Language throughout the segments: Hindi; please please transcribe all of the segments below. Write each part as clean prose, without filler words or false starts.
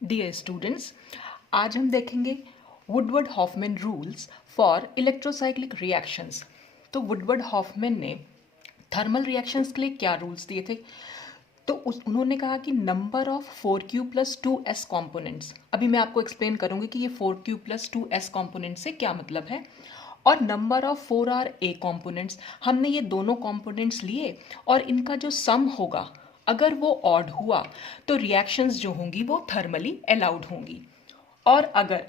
डियर स्टूडेंट्स, आज हम देखेंगे Woodward Hoffmann rules for electrocyclic reactions. तो वुडवर्ड हॉफमैन ने थर्मल रिएक्शंस के लिए क्या रूल्स दिए थे? तो उन्होंने कहा कि नंबर ऑफ 4q+2s कॉम्पोनेंट्स, अभी मैं आपको एक्सप्लेन करूंगी कि ये 4q+2s कॉम्पोनेंट से क्या मतलब है, और नंबर ऑफ 4r कॉम्पोनेंट्स। हमने ये दोनों कॉम्पोनेंट्स लिए और इनका जो सम होगा, अगर वो ऑड हुआ तो रिएक्शंस जो होंगी वो थर्मली अलाउड होंगी। और अगर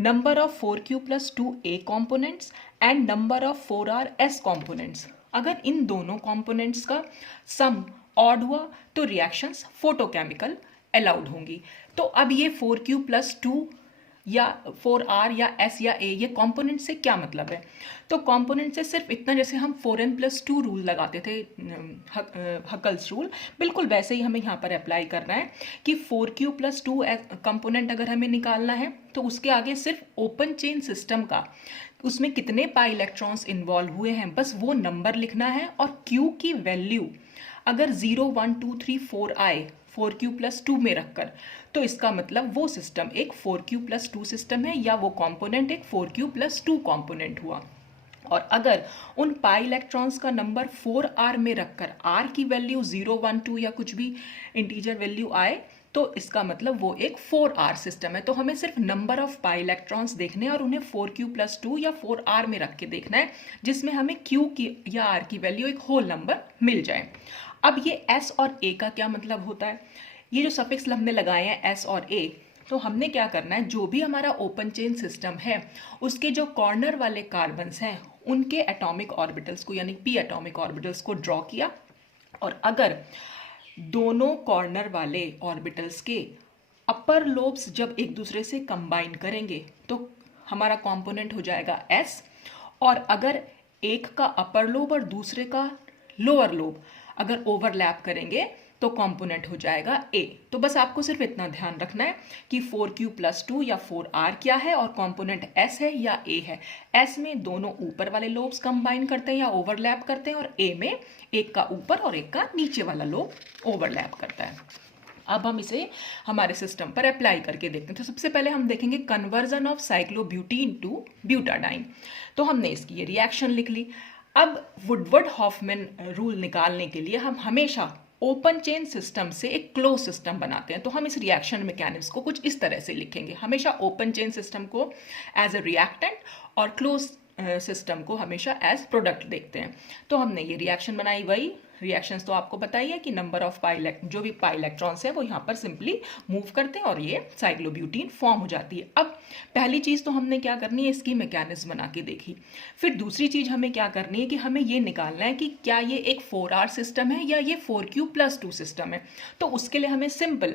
number of 4q+2a components and number of 4r components, अगर इन दोनों कॉम्पोनेंट्स का सम ऑड हुआ तो रिएक्शंस फोटोकेमिकल अलाउड होंगी। तो अब ये 4q+2 या 4r या s या a, ये कॉम्पोनेंट से क्या मतलब है? तो कॉम्पोनेंट से सिर्फ इतना, जैसे हम 4n+2 रूल लगाते थे, हकल्स रूल, बिल्कुल वैसे ही हमें यहाँ पर अप्लाई करना है कि 4q+2 कंपोनेंट अगर हमें निकालना है तो उसके आगे सिर्फ ओपन चेन सिस्टम का, उसमें कितने पाई इलेक्ट्रॉन्स इन्वॉल्व हुए हैं, बस वो नंबर लिखना है। और q की वैल्यू अगर 0 1 2 3 4 आए 4q+2 में रखकर, तो इसका मतलब वो सिस्टम एक 4q+2 सिस्टम है, या वो कंपोनेंट एक 4q+2 कंपोनेंट हुआ। और अगर उन पाई इलेक्ट्रॉन्स का नंबर 4r में रखकर r की वैल्यू 0 1 2 या कुछ भी इंटीजर वैल्यू आए, तो इसका मतलब वो एक 4r सिस्टम है। तो हमें सिर्फ नंबर ऑफ पाई इलेक्ट्रॉन्स देखने हैं और उन्हें 4q+2 या 4r में रख के देखना है, जिसमें हमें q की या r की वैल्यू एक होल नंबर मिल जाए। अब ये s और a का क्या मतलब होता है? ये जो सफिक्स हमने लगाए हैं s और a, तो हमने क्या करना है, जो भी हमारा ओपन चेन सिस्टम है उसके जो कॉर्नर वाले कार्बन्स हैं उनके एटॉमिक ऑर्बिटल्स को, यानी p एटॉमिक ऑर्बिटल्स को ड्रॉ किया। और अगर दोनों कॉर्नर वाले ऑर्बिटल्स के अपर लोब्स जब एक दूसरे से कंबाइन करेंगे तो हमारा कंपोनेंट हो जाएगा s। और अगर एक का अपर लोब और दूसरे का लोअर लोब अगर ओवरलैप करेंगे तो कंपोनेंट हो जाएगा a। तो बस आपको सिर्फ इतना ध्यान रखना है कि 4q+2 या 4r क्या है और कंपोनेंट s है या a है। s में दोनों ऊपर वाले लोब्स कंबाइन करते हैं या ओवरलैप करते हैं, और a में एक का ऊपर और एक का नीचे वाला लोब ओवरलैप करता है। अब हम इसे हमारे सिस्टम पर अप्लाई करके देखते हैं। तो सबसे पहले हम देखेंगे कन्वर्जन ऑफ साइक्लोब्यूटीन टू ब्यूटाडाइन। तो हमने इसकी ये रिएक्शन लिख ली। अब वुडवर्ड हॉफमैन रूल निकालने के लिए हम हमेशा ओपन चेन सिस्टम से एक क्लोज सिस्टम बनाते हैं। तो हम इस रिएक्शन मैकेनिज्म को कुछ इस तरह से लिखेंगे, हमेशा ओपन चेन सिस्टम को एज ए रिएक्टेंट और क्लोज सिस्टम को हमेशा एज प्रोडक्ट देखते हैं। तो हमने ये रिएक्शन बनाई, वही रिएक्शंस तो आपको बताइए कि नंबर ऑफ जो भी पाई इलेक्ट्रॉन्स है वो यहाँ पर सिंपली मूव करते हैं और ये साइक्लोब्यूटीन फॉर्म हो जाती है। अब पहली चीज़ तो हमने क्या करनी है, इसकी मैकेनिज्म बना के देखी। फिर दूसरी चीज़ हमें क्या करनी है कि हमें ये निकालना है कि क्या ये एक 4r सिस्टम है या ये 4q+2 सिस्टम है। तो उसके लिए हमें सिंपल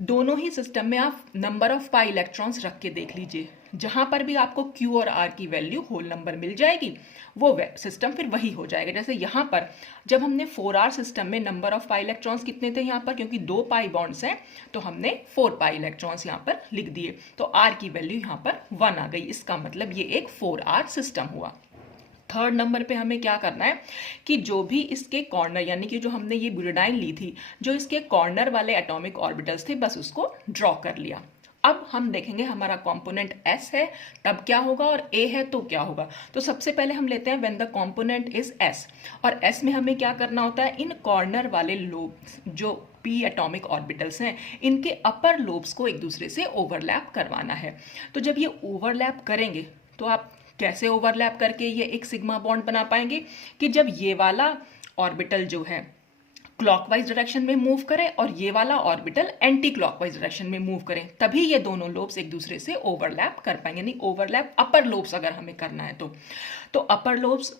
दोनों ही सिस्टम में आप नंबर ऑफ पाई इलेक्ट्रॉन्स रख के देख लीजिए, जहां पर भी आपको q और r की वैल्यू होल नंबर मिल जाएगी वो सिस्टम फिर वही हो जाएगा। जैसे यहाँ पर जब हमने 4r सिस्टम में नंबर ऑफ पाई इलेक्ट्रॉन्स कितने थे यहाँ पर, क्योंकि 2 पाई बॉन्ड्स हैं तो हमने 4 पाई इलेक्ट्रॉन्स यहाँ पर लिख दिए, तो r की वैल्यू यहाँ पर 1 आ गई। इसका मतलब ये एक 4r सिस्टम हुआ। थर्ड नंबर पे हमें क्या करना है कि जो भी इसके कॉर्नर, यानी कि जो हमने ये ब्यूटाडाइन ली थी, जो इसके कॉर्नर वाले एटॉमिक ऑर्बिटल्स थे, बस उसको ड्रॉ कर लिया। अब हम देखेंगे हमारा कंपोनेंट s है तब क्या होगा और a है तो क्या होगा। तो सबसे पहले हम लेते हैं when the component is s, और s में हमें क्या करना होता है, इन कॉर्नर वाले लोब्स जो p एटॉमिक ऑर्बिटल्स हैं इनके अपर लोब्स को एक दूसरे से ओवरलैप करवाना है। तो जब ये ओवरलैप करेंगे तो आप कैसे ओवरलैप करके ये एक सिग्मा बॉन्ड बना पाएंगे कि जब ये वाला ऑर्बिटल जो है क्लॉकवाइज डायरेक्शन में मूव करें और ये वाला ऑर्बिटल एंटी क्लॉकवाइज डायरेक्शन में मूव करें, तभी ये दोनों लोब्स एक दूसरे से ओवरलैप कर पाएंगे। यानी ओवरलैप अपर लोब्स अगर हमें करना है तो अपर लोब्स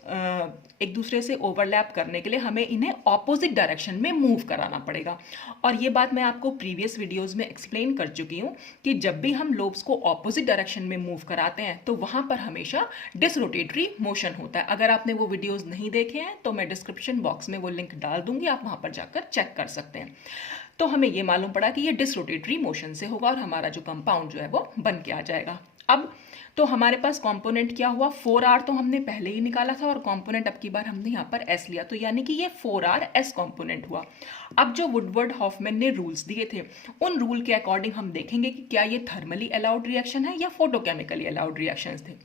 एक दूसरे से ओवरलैप करने के लिए हमें इन्हें ऑपोजिट डायरेक्शन में मूव कराना पड़ेगा। और ये बात मैं आपको प्रीवियस वीडियोज में एक्सप्लेन कर चुकी हूँ कि जब भी हम लोब्स को ऑपोजिट डायरेक्शन में मूव कराते हैं तो वहां पर हमेशा डिसरोटेटरी मोशन होता है। अगर आपने वो वीडियोज नहीं देखे हैं तो मैं डिस्क्रिप्शन बॉक्स में वो लिंक डाल दूंगी, आप वहां पर जाकर चेक कर सकते हैं। तो हमें ये मालूम पड़ा कि ये डिसरोटेटरी मोशन से होगा और हमारा जो कंपाउंड जो है वो बन के आ जाएगा। अब तो हमारे पास कंपोनेंट क्या हुआ, 4R तो हमने पहले ही निकाला था और कंपोनेंट अब की बार हमने यहाँ पर S लिया, तो यानी कि ये 4R S कंपोनेंट हुआ। अब जो वुडवर्ड हॉफमैन ने रूल्स दिए थे उन रूल के अकॉर्डिंग हम देखेंगे कि क्या ये थर्मली अलाउड रिएक्शन है या फोटोकेमिकली अलाउड रिएक्शंस थे।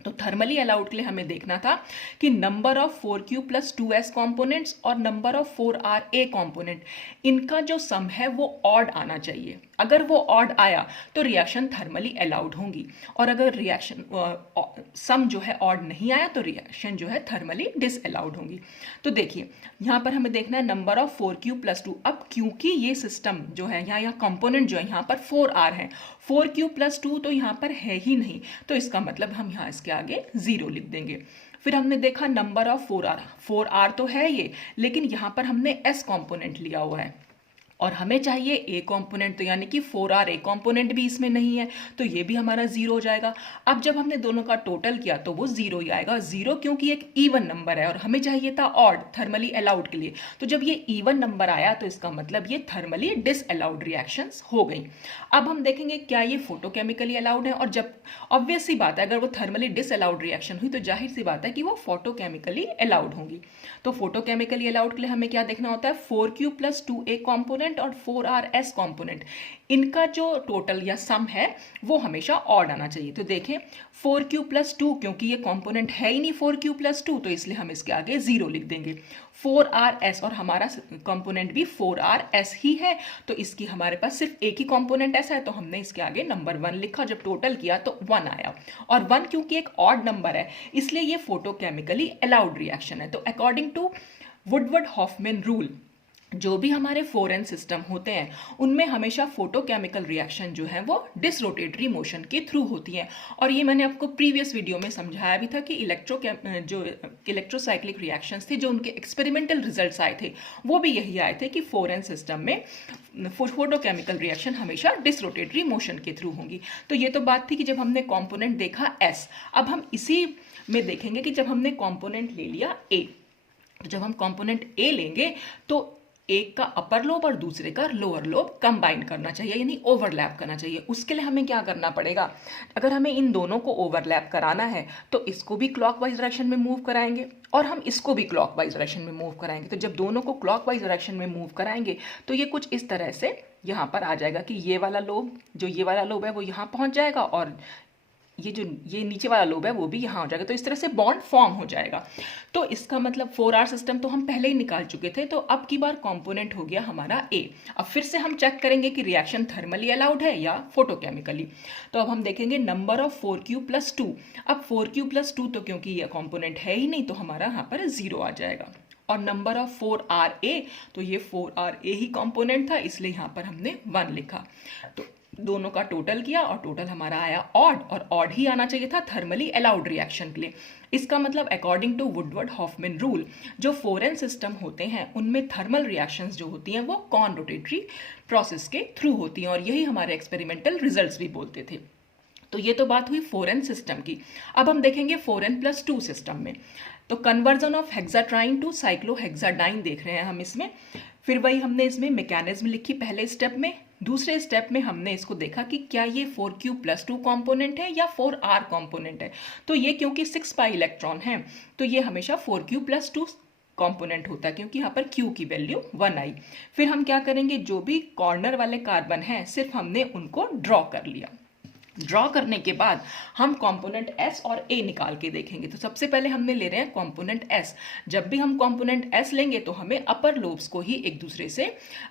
तो थर्मली अलाउड के लिए हमें देखना था कि number of 4Q plus 2S components और नंबर ऑफ 4RA कॉम्पोनेंट, इनका जो सम है वो ऑड आना चाहिए। अगर वो ऑड आया तो रिएक्शन थर्मली अलाउड होंगी, और अगर रिएक्शन सम जो है ऑड नहीं आया तो रिएक्शन जो है थर्मली डिसअलाउड होंगी। तो देखिए यहाँ पर हमें देखना है नंबर ऑफ 4Q प्लस 2। अब क्योंकि ये सिस्टम जो है यहाँ कंपोनेंट जो है यहाँ पर 4R है, 4Q प्लस 2 तो यहाँ पर है ही नहीं, तो इसका मतलब हम यहाँ इसके आगे 0 लिख देंगे। फिर हमने देखा नंबर ऑफ 4R तो है ये, लेकिन यहाँ पर हमने S कॉम्पोनेंट लिया हुआ है और हमें चाहिए ए कंपोनेंट, तो यानी कि 4RA कंपोनेंट भी इसमें नहीं है, तो ये भी हमारा 0 हो जाएगा। अब जब हमने दोनों का टोटल किया तो वो 0 ही आएगा, 0 क्योंकि एक इवन नंबर है और हमें चाहिए था ऑड थर्मली अलाउड के लिए। तो जब ये इवन नंबर आया तो इसका मतलब ये थर्मली डिसअलाउड रिएक्शंस हो गई। अब हम देखेंगे क्या ये फोटोकेमिकली अलाउड है, और जब ऑब्वियस सी बात है अगर वो थर्मली डिसअलाउड रिएक्शन हुई तो जाहिर सी बात है कि वो फोटोकेमिकली अलाउड होंगी। तो फोटोकेमिकली अलाउड के लिए हमें क्या देखना होता है, 4Q प्लस 2A कॉम्पोनेंट और 4RS कॉम्पोनेंट, इनका जो टोटल या सम है वो हमेशा ऑड आना चाहिए। तो देखें 4Q प्लस 2, क्योंकि ये कॉम्पोनेंट है ही नहीं 4Q प्लस 2, तो इसलिए हम इसके आगे 0 लिख देंगे। 4RS, और हमारा कंपोनेंट भी 4RS ही है, तो इसकी हमारे पास सिर्फ एक ही कंपोनेंट ऐसा है, तो हमने इसके आगे नंबर 1 लिखा। जब टोटल किया तो 1 आया, और 1 क्योंकि एक ऑड नंबर है इसलिए ये फोटोकेमिकली अलाउड रिएक्शन है। तो according to Woodward Hoffmann rule, जो भी हमारे 4N सिस्टम होते हैं उनमें हमेशा फोटोकेमिकल रिएक्शन जो है वो डिसरोटेटरी मोशन के थ्रू होती हैं। और ये मैंने आपको प्रीवियस वीडियो में समझाया भी था कि इलेक्ट्रोसाइक्लिक रिएक्शंस थे जो उनके एक्सपेरिमेंटल रिजल्ट्स आए थे वो भी यही आए थे कि 4N सिस्टम में फोटोकेमिकल रिएक्शन हमेशा डिसरोटेटरी मोशन के थ्रू होंगी। तो ये तो बात थी कि जब हमने कॉम्पोनेंट देखा S। अब हम इसी में देखेंगे कि जब हमने कॉम्पोनेंट ले लिया A, तो जब हम कॉम्पोनेंट A लेंगे तो एक का अपर लोब और दूसरे का लोअर लोब कंबाइन करना चाहिए, यानी ओवरलैप करना चाहिए। उसके लिए हमें क्या करना पड़ेगा, अगर हमें इन दोनों को ओवरलैप कराना है तो इसको भी क्लॉकवाइज डायरेक्शन में मूव कराएंगे और हम इसको भी क्लॉकवाइज डायरेक्शन में मूव कराएंगे। तो जब दोनों को क्लॉकवाइज डायरेक्शन में मूव कराएंगे तो ये कुछ इस तरह से यहाँ पर आ जाएगा कि ये वाला लोब है वो यहाँ पहुँच जाएगा और ये नीचे वाला लोब है वो भी यहाँ हो जाएगा। तो इस तरह से बॉन्ड फॉर्म हो जाएगा। तो इसका मतलब 4R सिस्टम तो हम पहले ही निकाल चुके थे, तो अब की बार कंपोनेंट हो गया हमारा A। अब फिर से हम चेक करेंगे कि रिएक्शन थर्मली अलाउड है या फोटोकेमिकली। तो अब हम देखेंगे नंबर ऑफ 4Q प्लस 2। अब 4Q प्लस 2 तो क्योंकि ये कंपोनेंट है ही नहीं तो हमारा यहाँ पर 0 आ जाएगा। और नंबर ऑफ 4RA, तो ये 4RA ही कंपोनेंट था इसलिए यहाँ पर हमने 1 लिखा। तो दोनों का टोटल किया और टोटल हमारा आया ऑड, और ऑड ही आना चाहिए था थर्मली अलाउड रिएक्शन के लिए। इसका मतलब according to Woodward Hoffmann rule जो 4N सिस्टम होते हैं उनमें थर्मल रिएक्शंस जो होती हैं वो कॉन रोटेटरी प्रोसेस के थ्रू होती हैं, और यही हमारे एक्सपेरिमेंटल रिजल्ट्स भी बोलते थे। तो ये तो बात हुई 4N सिस्टम की। अब हम देखेंगे 4N प्लस 2 सिस्टम में। तो कन्वर्जन ऑफ हेक्साट्राइन टू साइक्लोहेक्साडाइन देख रहे हैं हम इसमें। फिर वही हमने इसमें मैकेनिज्म लिखी पहले स्टेप में। दूसरे स्टेप में हमने इसको देखा कि क्या ये 4Q प्लस 2 कॉम्पोनेंट है या 4R कॉम्पोनेंट है। तो ये क्योंकि 6 पाई इलेक्ट्रॉन है तो ये हमेशा 4Q प्लस 2 कॉम्पोनेंट होता है, क्योंकि यहाँ पर Q की वैल्यू 1 आई। फिर हम क्या करेंगे, जो भी कॉर्नर वाले कार्बन हैं सिर्फ हमने उनको ड्रॉ कर लिया। ड्रॉ करने के बाद हम कंपोनेंट S और A निकाल के देखेंगे। तो सबसे पहले हमने ले रहे हैं कंपोनेंट S। जब भी हम कंपोनेंट S लेंगे तो हमें अपर लोब्स को ही एक दूसरे से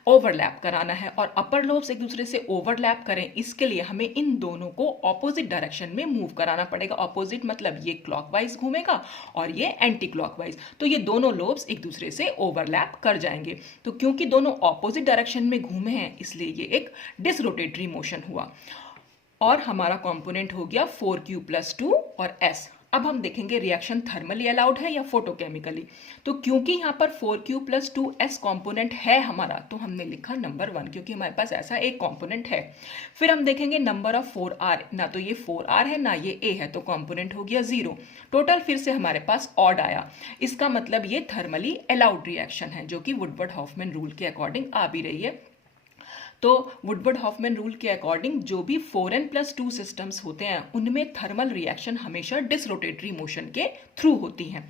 ओवरलैप कराना है, और अपर लोब्स एक दूसरे से ओवरलैप करें इसके लिए हमें इन दोनों को ऑपोजिट डायरेक्शन में मूव कराना पड़ेगा। ऑपोजिट मतलब ये क्लॉकवाइज घूमेगा और ये एंटी क्लॉकवाइज, तो ये दोनों लोब्स एक दूसरे से ओवरलैप कर जाएंगे। तो क्योंकि दोनों ऑपोजिट डायरेक्शन में घूमे हैं इसलिए ये एक डिसरोटेटरी मोशन हुआ, और हमारा कंपोनेंट हो गया 4Q प्लस 2 और S। अब हम देखेंगे रिएक्शन थर्मली अलाउड है या फोटोकेमिकली। तो क्योंकि यहाँ पर 4Q प्लस 2S कंपोनेंट है हमारा तो हमने लिखा नंबर 1, क्योंकि हमारे पास ऐसा एक कंपोनेंट है। फिर हम देखेंगे नंबर ऑफ 4R, ना तो ये 4R है ना ये A है, तो कंपोनेंट हो गया 0। टोटल फिर से हमारे पास ऑड आया। इसका मतलब ये थर्मली अलाउड रिएक्शन है जो कि वुडवर्ड हॉफमैन रूल के अकॉर्डिंग आ भी रही है। तो वुडवर्ड हॉफमैन रूल के अकॉर्डिंग जो भी 4n+2 सिस्टम्स होते हैं उनमें थर्मल रिएक्शन हमेशा डिसरोटेटरी मोशन के थ्रू होती हैं।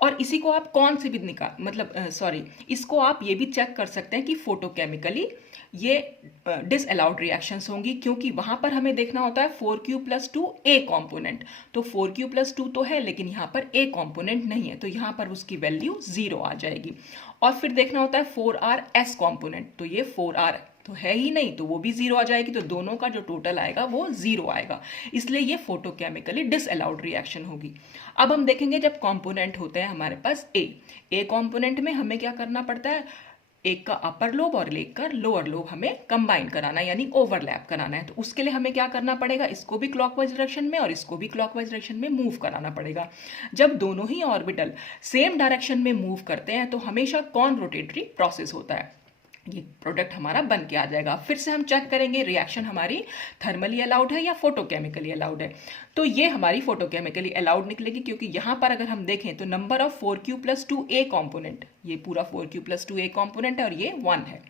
और इसी को आप कौन से भी इसको आप ये भी चेक कर सकते हैं कि फोटोकेमिकली ये डिसअलाउड रिएक्शंस होंगी, क्योंकि वहां पर हमें देखना होता है 4q+2 ए कॉम्पोनेंट। तो 4q+2 तो है लेकिन यहाँ पर ए कॉम्पोनेंट नहीं है, तो यहाँ पर उसकी वैल्यू 0 आ जाएगी। और फिर देखना होता है 4r s कॉम्पोनेंट, तो ये 4r तो है ही नहीं, तो वो भी 0 आ जाएगी। तो दोनों का जो टोटल आएगा वो 0 आएगा, इसलिए ये फोटोकेमिकली डिसअलाउड रिएक्शन होगी। अब हम देखेंगे जब कॉम्पोनेंट होते हैं हमारे पास ए कॉम्पोनेंट में हमें क्या करना पड़ता है, एक का अपर लोब और एक का लोअर लोब हमें कंबाइन कराना है, यानी ओवरलैप कराना है। तो उसके लिए हमें क्या करना पड़ेगा, इसको भी क्लॉकवाइज डायरेक्शन में और इसको भी क्लॉकवाइज डायरेक्शन में मूव कराना पड़ेगा। जब दोनों ही ऑर्बिटल सेम डायरेक्शन में मूव करते हैं तो हमेशा कॉन रोटेटरी प्रोसेस होता है, ये प्रोडक्ट हमारा बन के आ जाएगा। फिर से हम चेक करेंगे रिएक्शन हमारी थर्मली अलाउड है या फोटोकेमिकली अलाउड है। तो ये हमारी फोटोकेमिकली अलाउड निकलेगी, क्योंकि यहाँ पर अगर हम देखें तो number of 4q+2 A component, ये पूरा 4q+2 ए कॉम्पोनेंट है और ये 1 है।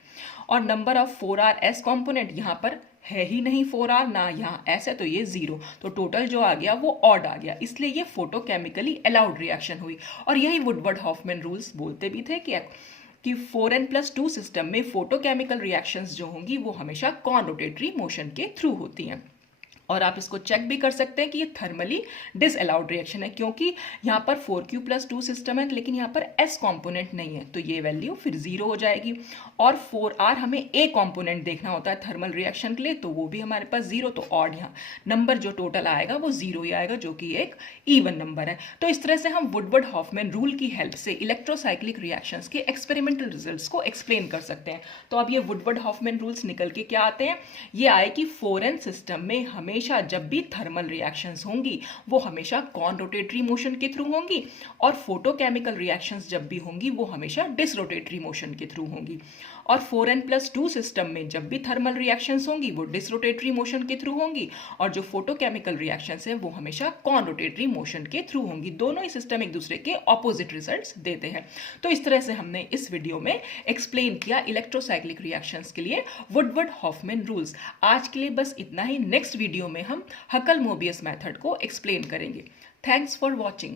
और number of 4r s component यहाँ पर है ही नहीं, 4r ना यहाँ s है, तो ये 0। तो टोटल जो आ गया वो ऑड आ गया, इसलिए ये फोटोकेमिकली अलाउड रिएक्शन हुई। और यही वुडवर्ड हॉफमैन रूल्स बोलते भी थे कि 4n+2 सिस्टम में फोटोकेमिकल रिएक्शंस जो होंगी वो हमेशा कॉन रोटेटरी मोशन के थ्रू होती हैं। और आप इसको चेक भी कर सकते हैं कि ये थर्मली डिसअलाउड रिएक्शन है, क्योंकि यहाँ पर 4q+2 सिस्टम है लेकिन यहाँ पर s कॉम्पोनेंट नहीं है, तो ये वैल्यू फिर 0 हो जाएगी। और 4r हमें a कॉम्पोनेंट देखना होता है थर्मल रिएक्शन के लिए, तो वो भी हमारे पास 0, तो ऑड यहाँ नंबर जो टोटल आएगा वो 0 ही आएगा, जो कि एक इवन नंबर है। तो इस तरह से हम वुडवर्ड हॉफमैन रूल की हेल्प से इलेक्ट्रोसाइक्लिक रिएक्शंस के एक्सपेरिमेंटल रिजल्ट्स को एक्सप्लेन कर सकते हैं। तो अब ये वुडवर्ड हॉफमैन रूल्स निकल के क्या आते हैं, ये आए कि 4n सिस्टम में हमेशा जब भी थर्मल रिएक्शंस होंगी वो हमेशा कॉन रोटेटरी मोशन के थ्रू होंगी, और फोटोकेमिकल रिएक्शंस जब भी होंगी वो हमेशा डिसरोटेटरी मोशन के थ्रू होंगी। और 4n+2 सिस्टम में जब भी थर्मल रिएक्शंस होंगी वो डिसरोटेटरी मोशन के थ्रू होंगी, और जो फोटोकेमिकल रिएक्शंस हैं वो हमेशा कॉन रोटेटरी मोशन के थ्रू होंगी। दोनों ही सिस्टम एक दूसरे के ऑपोजिट रिजल्ट्स देते हैं। तो इस तरह से हमने इस वीडियो में एक्सप्लेन किया इलेक्ट्रोसाइक्लिक रिएक्शंस के लिए वुडवर्ड हॉफमैन रूल्स। आज के लिए बस इतना ही, नेक्स्ट वीडियो में हम हकल मोबियस मेथड को एक्सप्लेन करेंगे। Thanks for watching.